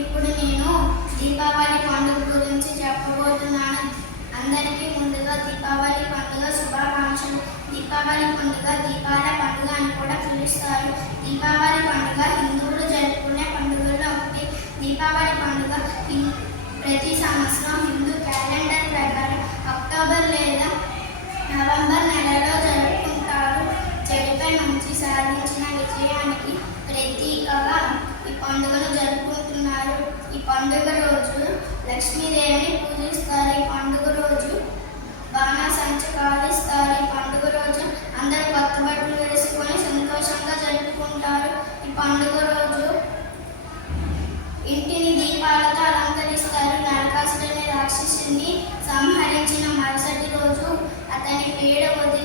ఇప్పుడు నేను దీపావళి పండుగ గురించి చెప్పబోతున్నాను. అందరికీ ముందుగా దీపావళి పండుగ శుభాకాంక్షలు. దీపావళి పండుగ దీపాల పండుగ అని కూడా పిలుస్తారు. దీపావళి పండుగ హిందువులు జరుపుకునే పండుగల్లో ఒకటి. దీపావళి పండుగ ప్రతి సంవత్సరం హిందూ క్యాలెండర్ పండుగ రోజు ఇంటిని దీపాలతో అలంకరిస్తారు నరకాసురుని రాక్షసుని సంహరించిన మరుసటి రోజు అతని పీడ వదిలి